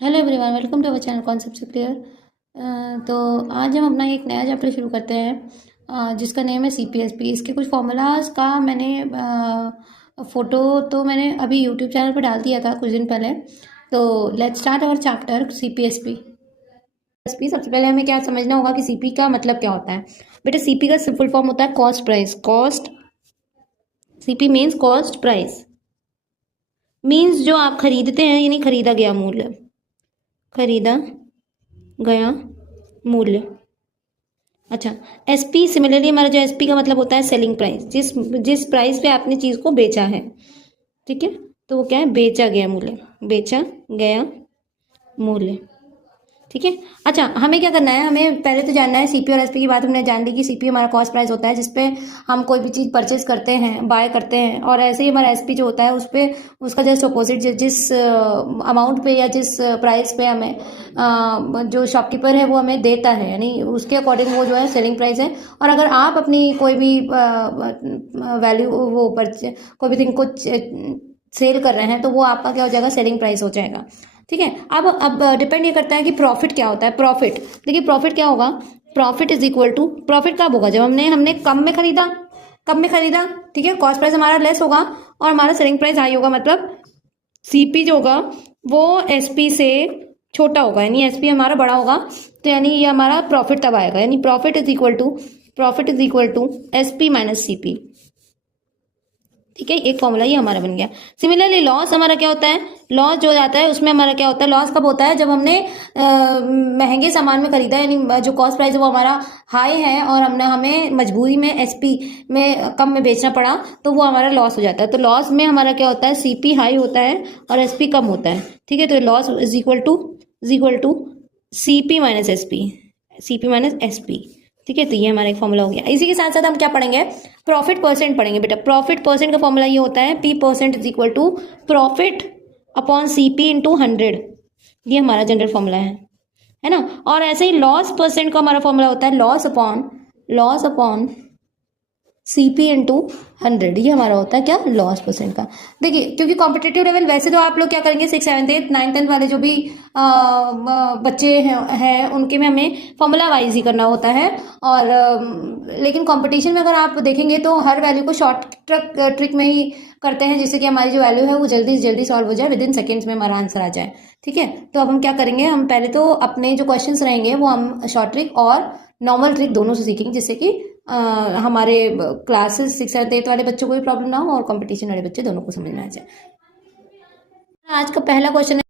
Hello everyone, welcome to our channel concept से clear. तो आज हम अपना एक नया चैप्टर शुरू करते हैं, जिसका नेम है सीपीएसपी। इसके कुछ फॉर्मूलाज का मैंने फ़ोटो तो मैंने अभी यूट्यूब चैनल पर डाल दिया था कुछ दिन पहले। तो let's start our chapter CPSP. सबसे पहले हमें क्या समझना होगा कि सीपी का मतलब क्या होता है। बेटा, सीपी का फुल फॉर्म होता है cost price. Cost, CP means cost price, means जो आप खरीदते हैं, यानी खरीदा गया मूल्य, खरीदा गया मूल्य। अच्छा, एसपी सिमिलरली हमारा जो एसपी का मतलब होता है सेलिंग प्राइस, जिस जिस प्राइस पे आपने चीज़ को बेचा है, ठीक है, तो वो क्या है, बेचा गया मूल्य, बेचा गया मूल्य, ठीक है। अच्छा, हमें क्या करना है, हमें पहले तो जानना है सीपी और एसपी की बात हमने जान ली कि सीपी हमारा कॉस्ट प्राइस होता है जिसपे हम कोई भी चीज़ परचेज करते हैं, बाय करते हैं, और ऐसे ही हमारा एसपी जो होता है उस पर उसका जस्ट अपोजिट, जिस अमाउंट पे या जिस प्राइस पे हमें जो शॉपकीपर है वो हमें देता है, यानी उसके अकॉर्डिंग वो जो है सेलिंग प्राइस है। और अगर आप अपनी कोई भी वैल्यू वो कोई भी थिंग को सेल कर रहे हैं तो वो आपका क्या हो जाएगा, सेलिंग प्राइस हो जाएगा, ठीक है। अब डिपेंड ये करता है कि प्रॉफिट क्या होता है। प्रॉफिट, देखिए प्रॉफिट क्या होगा, profit is equal to, profit कब होगा, जब हमने कम में खरीदा, कब में खरीदा, ठीक है, कॉस्ट प्राइस हमारा लेस होगा और हमारा सेलिंग प्राइस हाई होगा, मतलब सीपी जो होगा वो एसपी से छोटा होगा, यानी एसपी हमारा बड़ा होगा, तो यानी ये हमारा प्रॉफिट तब आएगा, यानी profit is equal to SP minus CP, ठीक है। एक फॉर्मूला ये हमारा बन गया। सिमिलरली लॉस हमारा क्या होता है, लॉस जो जाता है उसमें हमारा क्या होता है, लॉस कब होता है, जब हमने महंगे सामान में खरीदा, यानी जो कॉस्ट प्राइस है वो हमारा हाई है और हमें मजबूरी में एसपी में कम में बेचना पड़ा, तो वो हमारा लॉस हो जाता है। तो लॉस में हमारा क्या होता है, सीपी हाई होता है और एसपी कम होता है, ठीक है। तो loss is equal to CP minus SP, CP minus SP, ठीक है। तो ये हमारा एक फॉर्मूला हो गया। इसी के साथ साथ हम क्या पढ़ेंगे, प्रॉफिट परसेंट पढ़ेंगे। बेटा, प्रॉफिट परसेंट का फॉर्मूला ये होता है P percent is equal to profit upon CP into 100, ये हमारा जनरल फॉर्मूला है ना। और ऐसे ही लॉस परसेंट का हमारा फॉर्मूला होता है लॉस अपॉन सीपी इंटू 100, ये हमारा होता है क्या, लॉस परसेंट का। देखिए, क्योंकि कॉम्पिटेटिव लेवल वैसे तो आप लोग क्या करेंगे, 6, 7, 8, 9, 10 वाले जो भी बच्चे हैं उनके में हमें फॉर्मूला वाइज ही करना होता है। और लेकिन कंपटीशन में अगर आप देखेंगे तो हर वैल्यू को शॉर्ट ट्रिक में ही करते हैं, जिससे कि हमारी जो वैल्यू है वो जल्दी से जल्दी सॉल्व हो जाए, विद इन सेकेंड्स में हमारा आंसर आ जाए, ठीक है। तो अब हम क्या करेंगे, हम पहले तो अपने जो क्वेश्चंस रहेंगे वो हम शॉर्ट ट्रिक और नॉर्मल ट्रिक दोनों से सीखेंगे, जिससे कि हमारे क्लासेस 6, 7, 8 वाले बच्चों को भी प्रॉब्लम ना हो और कंपटीशन वाले बच्चे दोनों को समझ में आ जाए। आज का पहला क्वेश्चन है